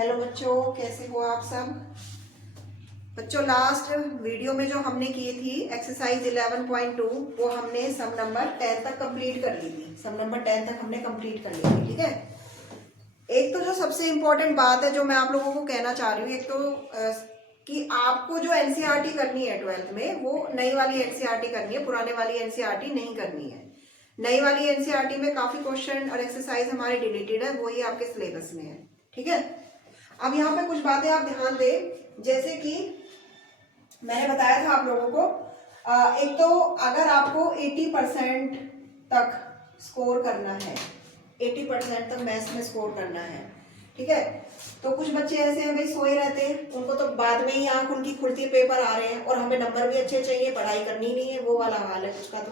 Hello बच्चों, कैसे हो आप सब बच्चों। लास्ट वीडियो में जो हमने की थी एक्सरसाइज 11.2 वो हमने सम नंबर 10 तक कंप्लीट कर ली थी। सम नंबर 10 तक हमने कंप्लीट कर ली थी, ठीक है। एक तो जो सबसे इम्पोर्टेंट बात है जो मैं आप लोगों को कहना चाह रही हूँ, एक तो कि आपको जो एनसीईआरटी करनी है 12th में वो नई वाली एनसीईआरटी करनी है, पुराने वाली एनसीईआरटी नहीं करनी है। नई वाली एनसीईआरटी में काफी क्वेश्चन और एक्सरसाइज हमारे डिलीटेड है, वही आपके सिलेबस में है, ठीक है। अब यहाँ पे कुछ बातें आप ध्यान दें, जैसे कि मैंने बताया था आप लोगों को, एक तो अगर आपको 80% तक स्कोर करना है, 80% तक मैथ्स में स्कोर करना है, ठीक है। तो कुछ बच्चे ऐसे हैं भाई सोए रहते हैं, उनको तो बाद में ही आंख उनकी खुलती है, पेपर आ रहे हैं और हमें नंबर भी अच्छे चाहिए, पढ़ाई करनी नहीं है, वो वाला हाल है कुछ का।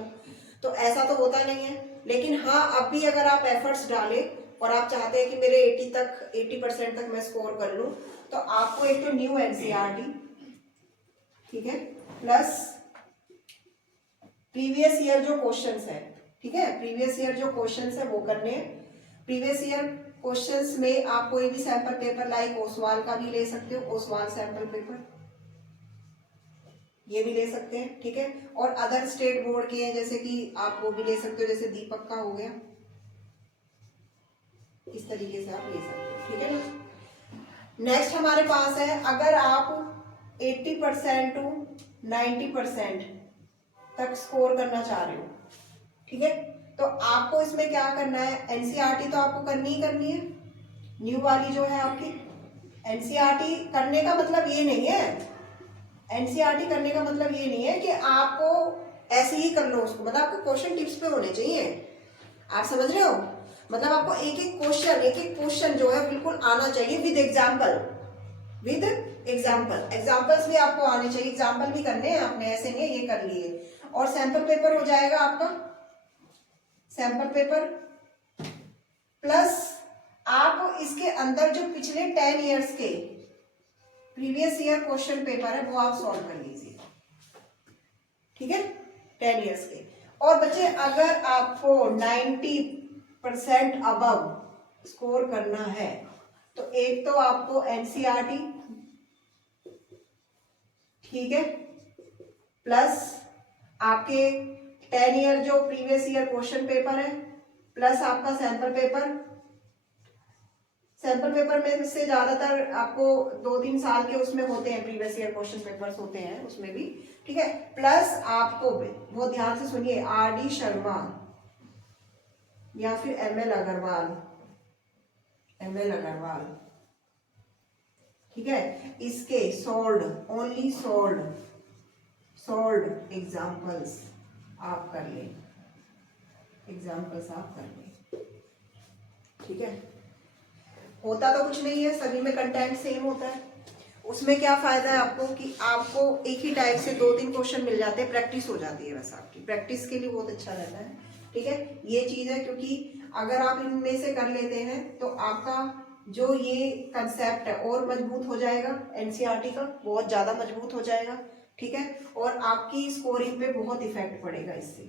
तो ऐसा तो होता नहीं है, लेकिन हाँ अब भी अगर आप एफर्ट्स डालें और आप चाहते हैं कि मेरे 80% तक मैं स्कोर कर लूं, तो आपको एक तो न्यू एनसीईआरटी, ठीक है, प्लस प्रीवियस ईयर जो क्वेश्चंस है, ठीक है, प्रीवियस ईयर जो क्वेश्चंस है वो करने हैं। प्रीवियस ईयर क्वेश्चंस में आप कोई भी सैंपल पेपर लाइक ओसवाल का भी ले सकते हो, ओसवाल सैंपल पेपर ये भी ले सकते हैं, ठीक है। और अदर स्टेट बोर्ड के हैं जैसे कि आप वो भी ले सकते हो, जैसे दीपक का हो गया, इस तरीके से आप ले सकते हो, ठीक है ना। नेक्स्ट हमारे पास है, अगर आप 80% टू 90% तक स्कोर करना चाह रहे हो, ठीक है, तो आपको इसमें क्या करना है, एनसीईआरटी तो आपको करनी ही करनी है, न्यू वाली जो है आपकी। एनसीईआरटी करने का मतलब ये नहीं है, एनसीईआरटी करने का मतलब ये नहीं है कि आपको ऐसे ही कर लो उसको, मतलब आपको क्वेश्चन टिप्स पे होने चाहिए, आप समझ रहे हो। मतलब आपको एक एक क्वेश्चन जो है बिल्कुल आना चाहिए with example, with example, examples भी आपको आने चाहिए, एग्जाम्पल भी करने हैं आपने, ऐसे नहीं ये कर लिए। और सैंपल पेपर हो जाएगा आपका, सैंपल पेपर प्लस आप इसके अंदर जो पिछले 10 इयर्स के प्रीवियस ईयर क्वेश्चन पेपर है वो आप सॉल्व कर लीजिए, ठीक है, 10 इयर्स के। और बच्चे अगर आपको 90% अबव स्कोर करना है तो एक तो आपको एनसीईआरटी, ठीक है, प्लस आपके 10 ईयर जो प्रीवियस ईयर क्वेश्चन पेपर है, प्लस आपका सैंपल पेपर। सैंपल पेपर में से ज्यादातर आपको 2-3 साल के उसमें होते हैं, प्रीवियस ईयर क्वेश्चन पेपर्स होते हैं उसमें भी, ठीक है। प्लस आपको बहुत ध्यान से सुनिए, आरडी शर्मा या फिर एमएल अग्रवाल, एमएल अग्रवाल, ठीक है, इसके sold, only sold, sold examples आप कर लें, एग्जाम्पल्स आप कर लें, ठीक है। होता तो कुछ नहीं है, सभी में कंटेंट सेम होता है। उसमें क्या फायदा है आपको कि आपको एक ही टाइप से 2-3 क्वेश्चन मिल जाते हैं, प्रैक्टिस हो जाती है, बस आपकी प्रैक्टिस के लिए बहुत अच्छा रहता है, ठीक है। ये चीज है, क्योंकि अगर आप इनमें से कर लेते हैं तो आपका जो ये कंसेप्ट है और मजबूत हो जाएगा, एनसीईआरटी का बहुत ज्यादा मजबूत हो जाएगा, ठीक है। और आपकी स्कोरिंग पे बहुत इफेक्ट पड़ेगा इससे,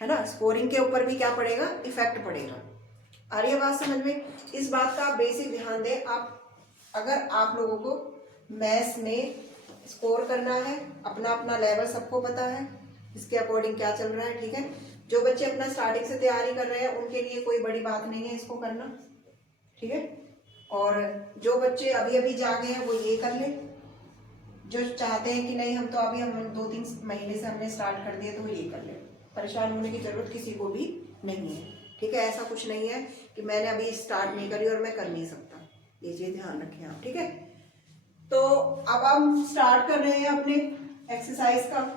है ना, स्कोरिंग के ऊपर भी क्या पड़ेगा, इफेक्ट पड़ेगा। आ रही है बात समझ में। इस बात का आप बेसिक ध्यान दें। आप अगर आप लोगों को मैथ्स में स्कोर करना है, अपना अपना लेवल सबको पता है, इसके अकॉर्डिंग क्या चल रहा है, ठीक है। जो बच्चे अपना स्टार्टिंग से तैयारी कर रहे हैं उनके लिए कोई बड़ी बात नहीं है इसको करना, ठीक है। और जो बच्चे अभी अभी जागे हैं वो ये कर ले, जो चाहते हैं कि नहीं हम तो अभी हम 2-3 महीने से हमने स्टार्ट कर दिया तो वो ये कर ले। परेशान होने की जरूरत किसी को भी नहीं है, ठीक है। ऐसा कुछ नहीं है कि मैंने अभी स्टार्ट नहीं करी और मैं कर नहीं सकता, ये चीज ध्यान रखें आप, ठीक है। तो अब हम स्टार्ट कर रहे हैं अपने एक्सरसाइज का।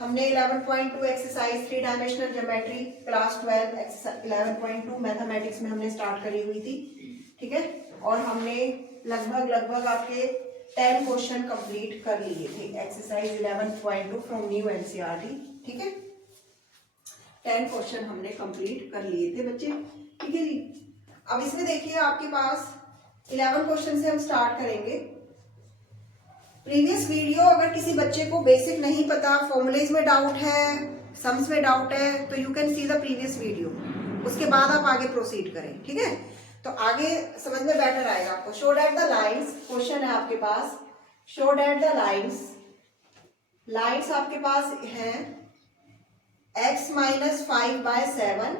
हमने 11.2 exercise 3 dimensional geometry class 12 exercise 11.2 mathematics में हमने स्टार्ट करी हुई थी, ठीक है। और हमने लगभग आपके 10 क्वेश्चन कंप्लीट कर लिए थे एक्सरसाइज 11.2 फ्रॉम न्यू एनसीईआरटी, ठीक है। 10 क्वेश्चन हमने कंप्लीट कर लिए थे बच्चे, ठीक है जी। अब इसमें देखिए आपके पास 11 क्वेश्चन से हम स्टार्ट करेंगे। प्रीवियस वीडियो अगर किसी बच्चे को बेसिक नहीं पता, फॉर्मूलेज में डाउट है, सम्स में डाउट है, तो you can see the previous video, उसके बाद आप आगे प्रोसीड करें, ठीक है। तो आगे समझ में बेटर आएगा आपको। Show that the lines, question है आपके पास, show that the lines, lines आपके पास हैं x minus 5/7,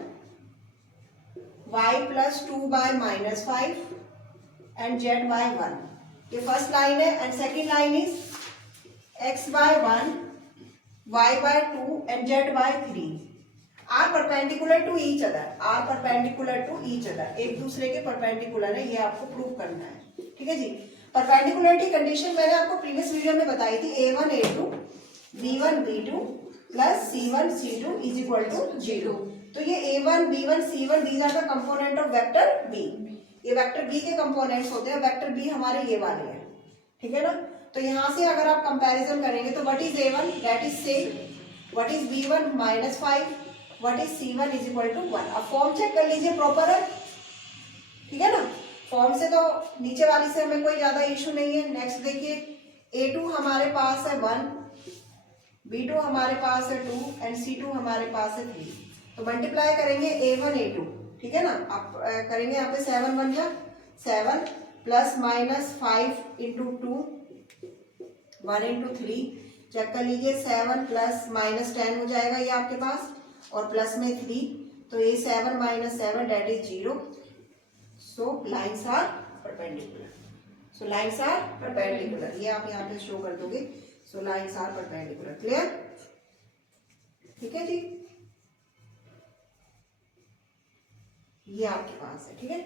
y plus 2/-5 and z/1। ये फर्स्ट लाइन है and second line is x/1, y/2 and z/3 are perpendicular to each other, are perpendicular to each other, एक दूसरे के perpendicular है, ये आपको प्रूव करना है। ठीक है जी। परपेंडिकुलरिटी कंडीशन मैंने आपको प्रीवियस वीडियो में बताई थी, a1 a2 b1 b2 plus c1 c2 is equal to 0। तो ये a1 b1 c1 these are the component of vector b, ये वेक्टर b के कंपोनेंट्स होते हैं, वेक्टर b हमारे ये वाले हैं। ठीक है ना। तो यहाँ से अगर आप कंपैरिजन करेंगे तो what is a1 that is same, what is b1 -5, what is c1 is equal to 1। अब फॉर्म चेक कर लीजिए प्रॉपर है, ठीक है ना। फॉर्म से तो नीचे वाली से हमें कोई ज्यादा इशू नहीं है। नेक्स्ट देखिए, a2 हमारे पास है 1, b2 हमारे पास है 2 एंड c2 हमारे पास है 3। तो मल्टीप्लाई करेंगे a1 a2, ठीक है ना। आप करेंगे यहाँ पे 7 1 जा 7 plus minus 5 into 2 1 into 3, check कर लीजिए 7 प्लस माइनस 10 हो जाएगा ये आपके पास, और प्लस में 3, तो ये 7 minus 7 that is 0। So lines are perpendicular, so lines are perpendicular, ये आप यहाँ पे शो कर दोगे। So lines are perpendicular, clear, ठीक है जी। ये आपके पास है, ठीक है।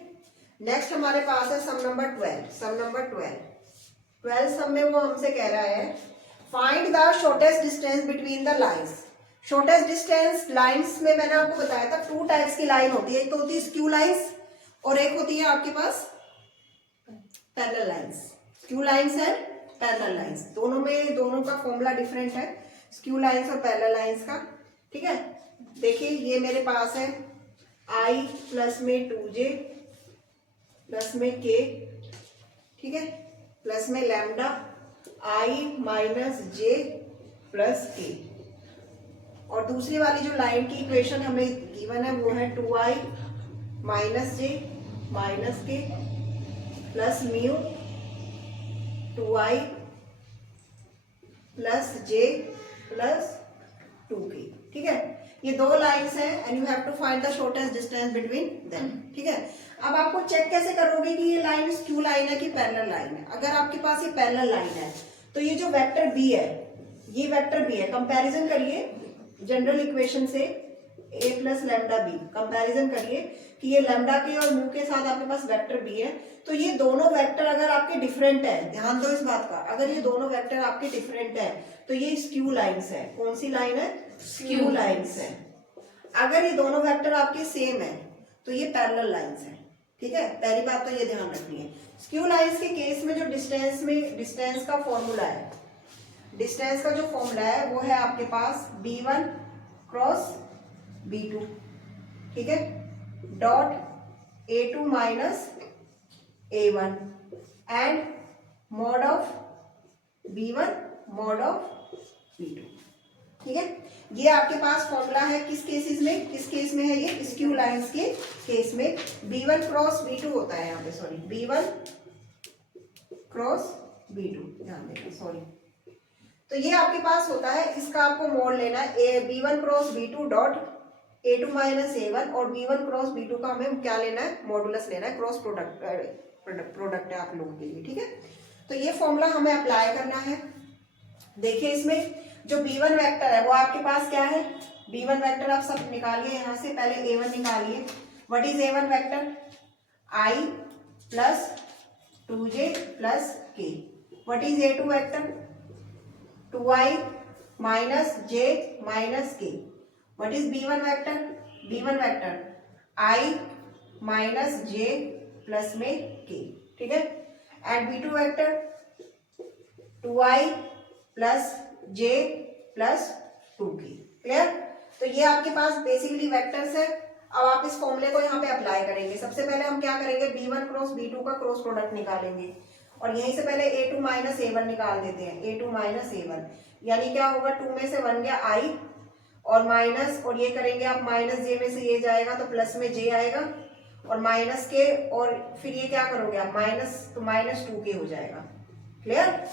नेक्स्ट हमारे पास है सम नंबर 12, सम नंबर 12 सम में वो हमसे कह रहा है find the shortest distance between the lines. Shortest distance lines में मैंने आपको बताया था 2 टाइप्स की लाइन होती है, एक तो होती है स्क्यू लाइन्स और एक होती है आपके पास पैरेलल लाइन्स। स्क्यू लाइन्स है पैरेलल लाइन्स, दोनों में दोनों का फॉर्मूला डिफरेंट है, स्क्यू लाइन्स और पैरेलल लाइन्स का। ठीक है, देखिए ये मेरे पास है i प्लस में 2j प्लस में k, ठीक है, प्लस में lambda i minus j plus k, और दूसरी वाली जो लाइन की इक्वेशन हमें गिवन है वो है 2i minus j minus k plus mu 2i plus j plus 2k। ठीक है, ये दो लाइंस हैं and you have to find the shortest distance between them. ठीक है, अब आपको चेक कैसे करोगे कि ये लाइन स्क्यू लाइन है कि पैरेलल लाइन है। अगर आपके पास ये पैरेलल लाइन है तो ये जो वेक्टर बी है, ये वेक्टर बी है, कंपैरिजन करिए जनरल इक्वेशन से a plus lambda B, comparison करिए कि ये लैम्डा के और म्यू के साथ आपके पास वेक्टर बी है। तो ये दोनों वेक्टर अगर आपके डिफरेंट है, ध्यान दो इस बात का, अगर ये दोनों वेक्टर आपके डिफरेंट है तो ये स्क्यू लाइन्स है। कौन सी लाइन है? स्क्यू लाइन्स है। अगर ये दोनों वेक्टर आपके सेम है तो ये पैरेलल लाइन्स है। ठीक है, पहली बात तो ये ध्यान रखनी है। स्क्यू लाइन्स के केस में जो डिस्टेंस का फॉर्मूला है, डिस्टेंस का जो फॉर्मूला है वो है आपके पास b1 क्रॉस b2, ठीक है, dot a2 minus a1 and mod of b1 mod of b2। ठीक है, ये आपके पास फॉर्मूला है किस केसेस में, किस केस में है ये? स्क्यू लाइंस के केस में b1 क्रॉस b2 होता है यहाँ पे, सॉरी b1 क्रॉस b2, ध्यान देना, सॉरी। तो ये आपके पास होता है, इसका आपको मोड लेना है b1 cross b2 dot a2 minus a1, और b1 क्रॉस b2 का हमें क्या लेना है? मॉडुलस लेना है, क्रॉस प्रोडक्ट है आप लोगों के लिए। ठीक है, तो ये फॉर्मूला हमें अप्लाई करना है। देखिए इसमें जो b1 वेक्टर है वो आपके पास क्या है? b1 वेक्टर आप सब निकालिए यहाँ से, पहले a1 निकालिए। What is a1 vector? i plus 2j plus k। What is a2 vector? 2i minus j minus k। What is b1 vector? b1 vector i minus j plus में k। ठीक है, and b2 vector 2i plus j plus 2k। Clear? तो ये आपके पास basically vectors है। अब आप इस फॉर्मूले को यहाँ पे अप्लाई करेंगे। सबसे पहले हम क्या करेंगे? b1 क्रॉस b2 का क्रॉस प्रोडक्ट निकालेंगे, और यहीं से पहले a2 माइनस a1 निकाल देते हैं। a2 माइनस a1 यानी क्या होगा? 2 में से 1 गया i और माइनस, और ये करेंगे आप माइनस j में से ये जाएगा तो प्लस में j आएगा, और माइनस के, और फिर ये क्या करोगे आप माइनस, तो -2k हो जाएगा। क्लियर?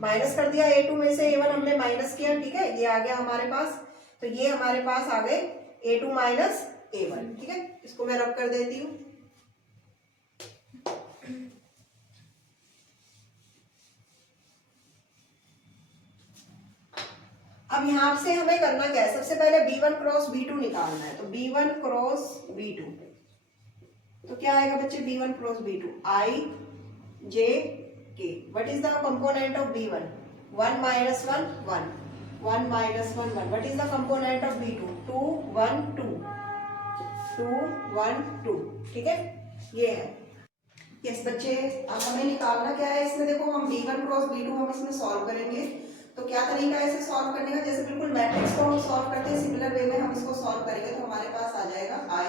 माइनस कर दिया A2 में से A1 हमने माइनस किया, ठीक है, ये आ गया हमारे पास। तो ये हमारे पास आ गए A2 माइनस A1, ठीक है। इसको मैं रब कर देती हूँ। अब यहां से हमें करना क्या है, सबसे पहले B1 क्रॉस B2 निकालना है। तो B1 क्रॉस B2, तो क्या आएगा बच्चे B1 cross B2, I J K। What is the component of B1? 1 minus 1 1, 1 minus 1 1। What is the component of B2? 2 1 2, 2 1 2, ठीक है, ये है। यस बच्चे, अब हमें निकालना क्या है इसमें, देखो हम B1 क्रॉस B2 हम इसमें सॉल्व करेंगे। तो क्या तरीका है इसे सॉल्व करने का, जैसे बिल्कुल मैट्रिक्स को हम सॉल्व करते हैं सिमिलर वे में हम इसको सॉल्व करेंगे। तो हमारे पास आ जाएगा I,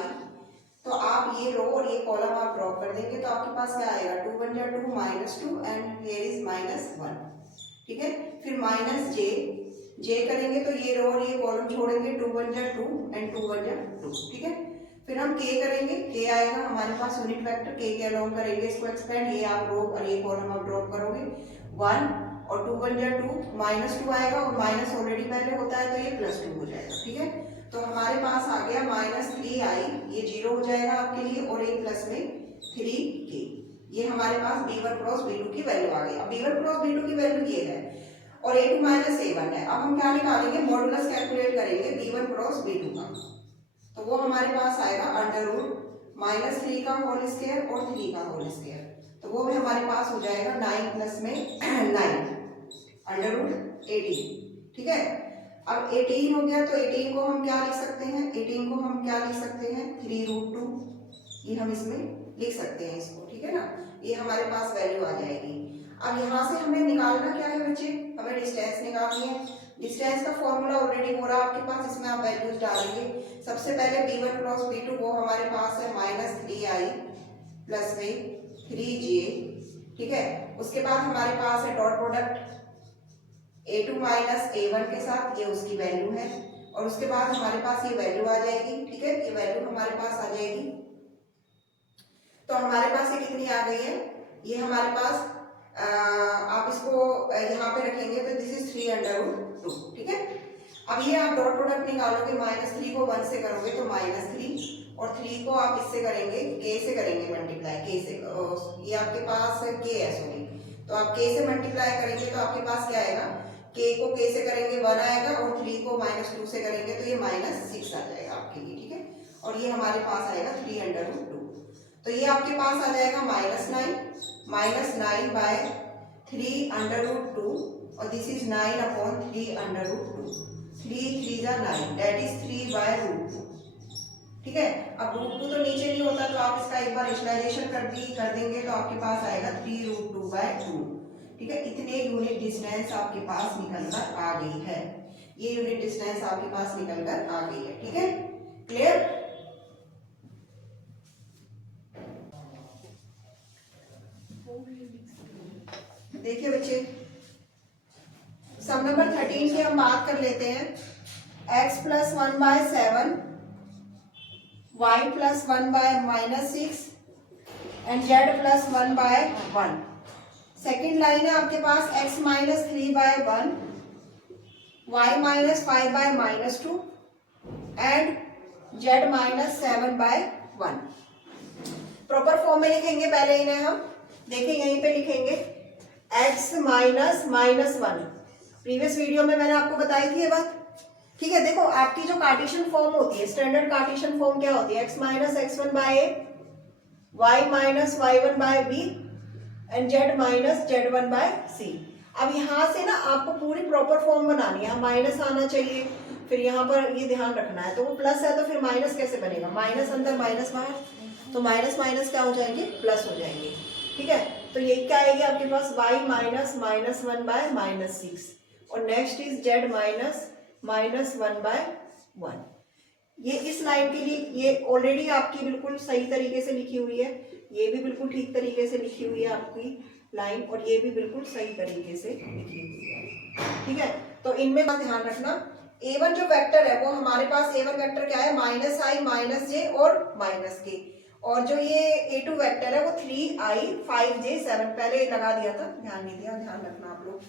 तो आप ये रो और ये कॉलम आप ड्रॉ कर देंगे, तो आपके पास क्या आएगा, 2 1 2 -2 एंड हियर इज -1, ठीक है। फिर माइनस जे करेंगे, तो ये रो और ये कॉलम छोड़ेंगे, 2 1 2 एंड 2 1 2, ठीक है। फिर हम के करेंगे, के आएगा हमारे पास यूनिट वेक्टर, के अलोंग करेंगे इसको एक्सपेंड, ये आप रो और ये कॉलम आप ड्रॉप करोगे, 1 और 2 1 2 -2 आएगा, और माइनस ऑलरेडी पहले होता है तो ये +2 हो जाएगा, ठीक है। तो हमारे पास आ गया -3i, ये 0 हो जाएगा आपके लिए, और एक प्लस में 3k। ये हमारे पास B1 क्रॉस B2 की वैल्यू आ गई। अब B1 क्रॉस B2 की वैल्यू ये है और A2 माइनस A1 है। अब हम क्या निकालेंगे, मॉडुलस कैलकुलेट करेंगे B1 क्रॉस B2 का। तो वो हमारे पास आएगा √-3 का होल स्क्वायर और 3 का होल स्क्वायर, तो वो भी हमारे पास हो जाएगा 9 प्लस में 9 √18, ठीक है। अब 18 हो गया, तो 18 को हम क्या लिख सकते हैं, 18 को हम क्या लिख सकते हैं, 3√2, ये हम इसमें लिख सकते हैं इसको, ठीक है ना। ये हमारे पास वैल्यू आ जाएगी। अब यहाँ से हमें निकालना क्या है बच्चे, हमें डिस्टेंस निकालनी है। डिस्टेंस का फॉर्मूला ऑलरेडी हो रहा है आपके पास, इसमें आप वैल्यूज डालेंगे। सबसे पहले B1 क्रॉस B2 वो हमारे पास है -3i प्लस में 3j, ठीक है। उसके बाद हमारे पास है dot product A2 minus A1 के साथ, ये उसकी वैल्यू है, और उसके बाद हमारे पास ये वैल्यू आ जाएगी, ठीक है, ये वैल्यू हमारे पास आ जाएगी। तो हमारे पास ये कितनी आ गई है, ये हमारे पास आप इसको यहाँ पे रखेंगे तो दिस इज 3√2, ठीक है। अब ये आप डॉट प्रोडक्ट निकालोगे, -3 को 1 से करोगे तो -3, और 3 को आप इससे करेंगे, k से करेंगे मल्टीप्लाई, k से, ये आपके पास k है सॉरी, तो आप k से मल्टीप्लाई करेंगे तो आपके पास क्या आएगा, k को k से करेंगे 1 आएगा, और 3 को -2 से करेंगे तो ये -6 आ जाएगा आपके लिए, ठीक है। और ये हमारे पास आएगा 3√2, तो ये आपके पास आ जाएगा -9 बाय 3√2, और दिस इज 9/3√2, 3 3 जा 9, दैट इज 3/√2, ठीक है। अब √2 तो नीचे नहीं होता, तो आप इसका एक बार रेशनलाइजेशन कर देंगे तो आपके पास आएगा 3√2/2, ठीक है। इतने यूनिट डिस्टेंस आपके पास निकल कर आ गई है, ये यूनिट डिस्टेंस आपके पास निकल कर आ गई है, ठीक है, क्लियर। देखिए बच्चे, सम नंबर 13 की हम बात कर लेते हैं। x + 1/7, y + 1/-6 and z + 1/1। Second line है आपके पास x - 3/1, y - 5/-2 and z - 7/1। Proper form में लिखेंगे पहले इन्हें हम, देखिए यहीं पे लिखेंगे x - -1। प्रीवियस वीडियो में मैंने आपको बताई थी ये बात, ठीक है। देखो आपकी जो कार्टेशियन फॉर्म होती है, स्टैंडर्ड कार्टेशियन फॉर्म क्या होती है, x - x1/a, y - y1/b and z - z1/c। अब यहाँ से ना आपको पूरी प्रॉपर फॉर्म बनानी है, माइनस आना चाहिए, फिर यहाँ पर ये ध्यान रखना है। तो वो प्लस है तो फिर माइनस कैसे बनेगा, माइनस अंदर माइनस बाहर, तो माइनस माइनस क्या हो जाएंगे, प्लस हो जाएंगे, ठीक है। तो ये क्या आएगी आपके पास, y - -1/-6, और नेक्स्ट इज z - -1/1। ये इस लाइन के लिए ये ऑलरेडी आपकी बिल्कुल सही तरीके से लिखी हुई है, ये भी बिल्कुल ठीक तरीके से लिखी हुई है आपकी लाइन, और ये भी बिल्कुल सही तरीके से लिखी हुई है, ठीक है। तो इनमें का ध्यान रखना, A1 जो वेक्टर है वो हमारे पास A1 वेक्टर क्या है, -i - j और -k, और जो ये A2 वेक्टर है वो 3i 5j 7 पहले लगा दिया था, ध्यान नहीं दिया, ध्यान रखना आप लोग।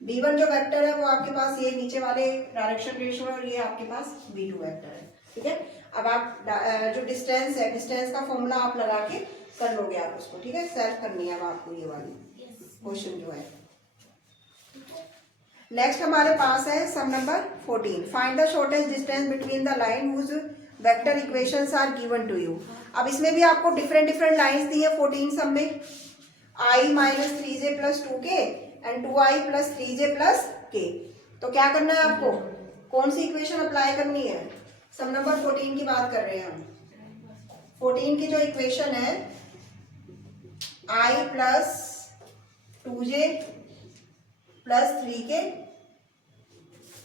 B1 जो वेक्टर है वो आपके पास ये नीचे वाले डायरेक्शन रेशियो है और ये आपके पास B2 वेक्टर है, ठीक है। अब आप जो डिस्टेंस है, डिस्टेंस का फॉर्मूला आप लगा के कर लोगे आप उसको, ठीक है। सॉल्व करनी है अब आपको ये वाली क्वेश्चन जो है। नेक्स्ट हमारे पास है sum number 14, find the shortest distance between the line whose vector equations are given to you. अब इसमें भी आपको डिफरेंट डिफरेंट लाइंस दी है 14 सम में, i minus 3j plus 2k and 2i plus 3j plus k। तो क्या करना है आपको, कौन सी इक्वेशन अप्लाई करनी है, सम नंबर 14 की बात कर रहे हैं हम। 14 की जो इक्वेशन है i plus 2j plus 3k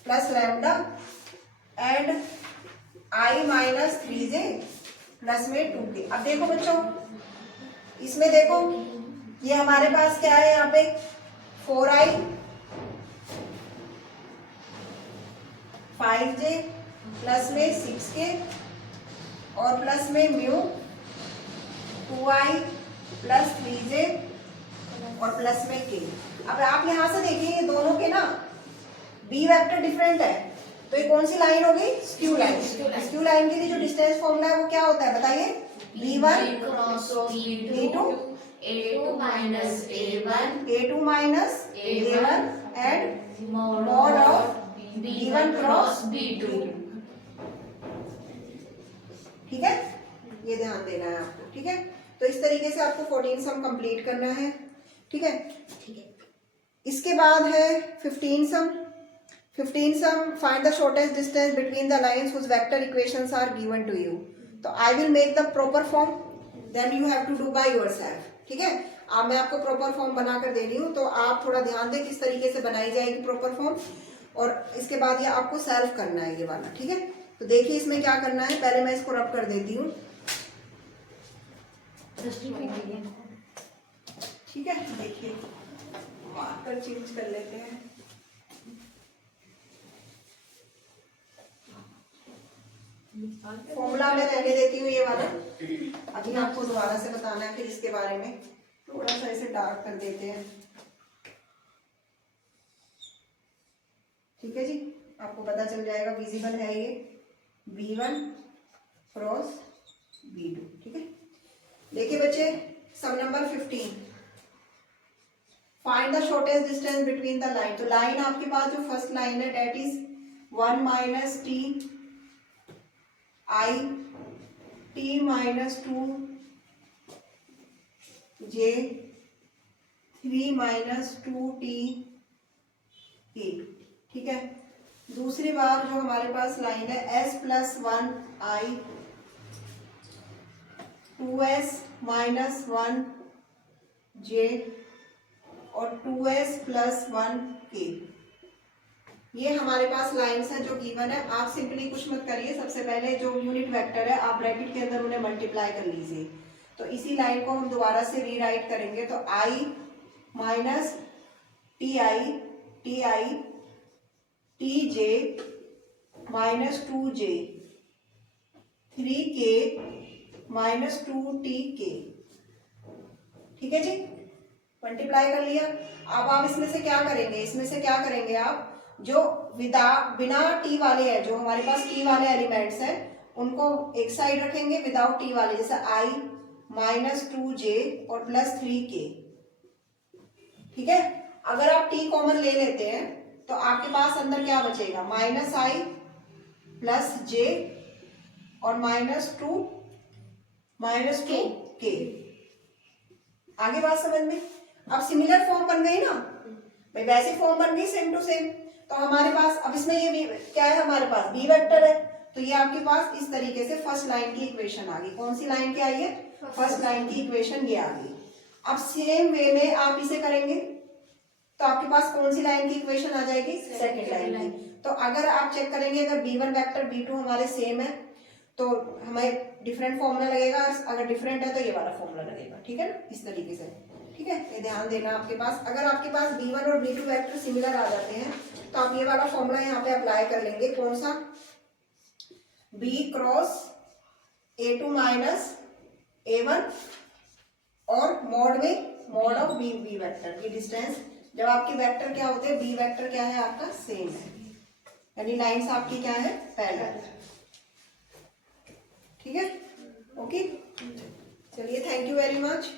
plus lambda and i minus 3j plus में 2k। अब देखो बच्चों, इसमें देखो ये हमारे पास क्या है, यहाँ पे 4i 5j प्लस में 6k और प्लस में म्यू 2i प्लस 3j और प्लस में k। अब आप यहां से देखिए ये दोनों के ना b वेक्टर डिफरेंट है, तो ये कौन सी लाइन हो गई, स्क्यू लाइन। स्क्यू लाइन के लिए जो डिस्टेंस फॉर्मूला है वो क्या होता है बताइए, b1 cross b2 a2 minus a1 and mod of b1 cross b2, ठीक है। ये ध्यान देना है आपको, ठीक है। तो इस तरीके से आपको 14 सम कंप्लीट करना है, ठीक है। इसके बाद है 15 sum. Find the shortest distance between the lines whose vector equations are given to you. तो I will make the proper form, then you have to do by yourself, ठीक है। अब मैं आपको प्रॉपर फॉर्म बना कर दे रही हूँ, तो आप थोड़ा ध्यान दें किस तरीके से बनाई जाएगी प्रॉपर फॉर्म, और इसके बाद ये आपको सेल्फ करना है ये वाला, ठीक है। तो देखिए इसमें क्या करना है, पहले मैं इसको रब कर देती हूँ, ठीक है। देखिए मार्कर चेंज कर लेते हैं। फॉर्मूला मैं रहने देती हूँ ये वाला, अभी आपको दोबारा से बताना है फिर इसके बारे में। थोड़ा सा इसे डार्क कर देते हैं, ठीक है जी। आपको पता चल जाएगा, विजिबल है ये b1 क्रॉस b2, ठीक है। देखिए बच्चे sum number 15, find the shortest distance between the line. तो लाइन आपके पास जो फर्स्ट लाइन है that is 1 minus t i t minus 2 j 3 minus 2 t a, ठीक है। दूसरी बार जो हमारे पास लाइन है s plus 1 i 2s minus 1 j और 2s प्लस 1 k। ये हमारे पास लाइंस है जो गिवन है। आप सिंपली कुछ मत करिए, सबसे पहले जो यूनिट वेक्टर है आप ब्रैकेट के अंदर उन्हें मल्टीप्लाई कर लीजिए। तो इसी लाइन को हम दोबारा से रीराइट करेंगे, तो i minus T I T J minus 2j 3k minus 2tk, ठीक है जी। मल्टीप्लाई कर लिया। अब आप इसमें से क्या करेंगे, आप जो बिना टी वाले हैं, जो हमारे पास टी वाले एलिमेंट्स हैं उनको एक साइड रखेंगे, विदाउट टी वाले जैसे i माइनस 2j और प्लस 3k, ठीक है। अगर आप टी कॉमन ले लेते हैं तो आपके पास अंदर क्या बचेगा, माइनस i प्लस j और माइनस 2k। आगे बात समझ में। अब सिमिलर फॉर्म बन गई ना भाई, वैसी फॉर्म बन गई सेम टू सेम। तो हमारे पास अब इसमें ये क्या है, हमारे पास बी वेक्टर है, तो ये आपके पास इस तरीके से फर्स्ट लाइन की इक्वेशन आ गई। कौन सी लाइन की आई है, फर्स्ट लाइन की इक्वेशन ये आ गई। अब सेम वे में आप इसे करेंगे तो आपके पास कौन सी लाइन की इक्वेशन आ जाएगी, सेकंड लाइन की। तो अगर आप चेक करेंगे, अगर b1 वेक्टर b2 हमारे सेम है तो हमें डिफरेंट फॉर्मूला लगेगा, अगर डिफरेंट है तो ये वाला फॉर्मूला लगेगा, ठीक है ना, इस तरीके से, ठीक है। ये ध्यान देना आपके पास, अगर आपके पास b1 और b2 वेक्टर सिमिलर आ जाते हैं तो आप ये वाला फॉर्मूला यहाँ पे अप्लाई कर लेंगे। कौन सा, b cross a2 minus A1 और मॉड में mod of B B vector की डिस्टेंस, जब आपके वेक्टर क्या होते हैं, बी वेक्टर क्या है आपका सेम है, यानी लाइंस आपकी क्या है पैरेलल। ठीक है, ओके, चलिए थैंक यू वेरी मच।